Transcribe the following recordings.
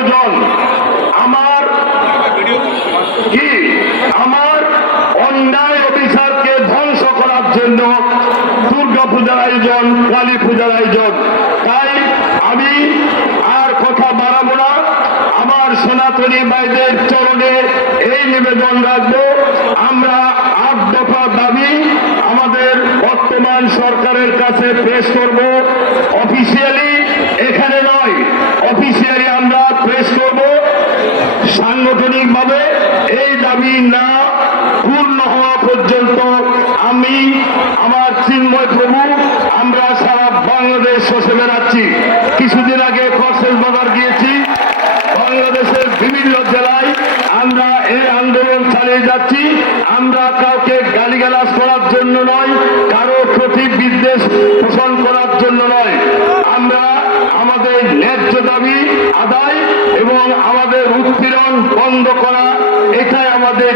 আয়োজন, আমার অন্যায় অবিচারকে ধ্বংস করার জন্য দুর্গা পূজার আয়োজন, কালী পূজার আয়োজন। তাই আমি আর কথা বাড়াবো না, আমার সনাতনী ভাইদের চরণে এই নিবেদন রাখবো। আমরা 8 দফা দাবি আমাদের বর্তমান সরকারের কাছে পেশ করব। অফিসিয়ালি এখানে নয়, অফিসিয়ালি আমরা পেশ করব। সাংগঠনিকভাবে এই দাবি না পূর্ণ হওয়া পর্যন্ত আমি, আমার চিন্ময় প্রভু, আমরা সারা বাংলাদেশ শোষে বেড়াচ্ছি। কিছুদিন আগে কক্সবাজার গিয়েছি, বাংলাদেশের বিভিন্ন জেলায় আমরা এই আন্দোলন চালিয়ে যাচ্ছি। আমরা কাউকে গালিগালাজ করার জন্য নয়, কারো প্রতি বিদ্বেষ পোষণ করার জন্য নয়। আমরা আমাদের ন্যায্য দাবি আদায় এবং আমাদের উৎপীড়ন বন্ধ করা, এটাই আমাদের।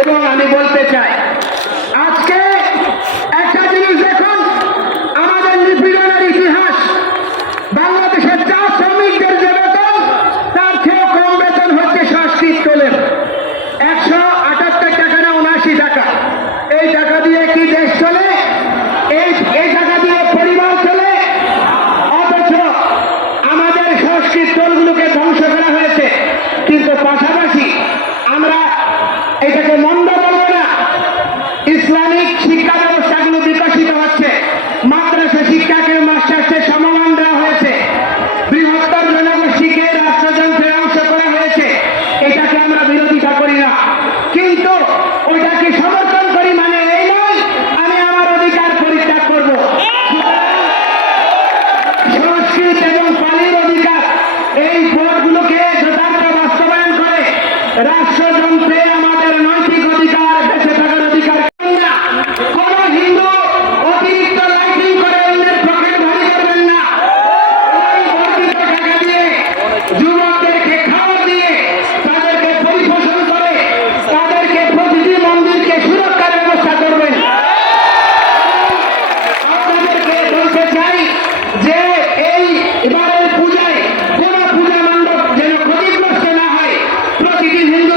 এবং আমি বলতে চাই, আজকে একটা জিনিস দেখুন, আমাদের নিপীড়নের ইতিহাস। বাংলাদেশের চা শ্রমিকদের যে বেতন, তার চেয়ে কম বেতন হচ্ছে সংস্কৃত টোলের 178 টাকা না 79 টাকা। এই টাকা দিয়ে কি দেশ চলে? এই টাকা দিয়ে পরিবার চলে? অথচ আমাদের সংস্কৃত টোলগুলোকে ধ্বংস করা হয়েছে। কিন্তু পাশাপাশি আমরা এটাকে মন্দ বলবো না, ইসলামিক শিক্ষা ব্যবস্থাগুলো বিকশিত হচ্ছে। মাদ্রাসা শিক্ষাকে মাস্টার্সের সমমান দেওয়া হয়েছে। বৃহত্তর জনগোষ্ঠীকে রাষ্ট্রযন্ত্রে অংশ করা হয়েছে। এটাকে আমরা বিরোধিতা করি না, কিন্তু ওইটাকে সমর্থন করি মানে এই নয় আমি আমার অধিকার পরিত্যাগ করব। সংস্কৃত এবং পালির অধিকার, এই বোর্ডগুলোকে যথার্থ বাস্তবায়ন করে রাষ্ট্রযন্ত্রে আমাদের নৈতিক অধিকার, বেঁচে থাকার অধিকার। কোন হিন্দু অতিরিক্ত লাইটিং করে অন্যের পকেট ভারী করবেন না। ওই বর্ধিত টাকা দিয়ে যুবকদেরকে খাওয়া দিয়ে তাদেরকে পরিপোষণ করে তাদেরকে প্রতিটি মন্দিরকে সুরক্ষার ব্যবস্থা করবেন। আপনাদেরকে বলতে চাই যে এই এবারের পূজায় কোন পূজা মণ্ডপ যেন ক্ষতিগ্রস্ত না হয়। প্রতিটি হিন্দু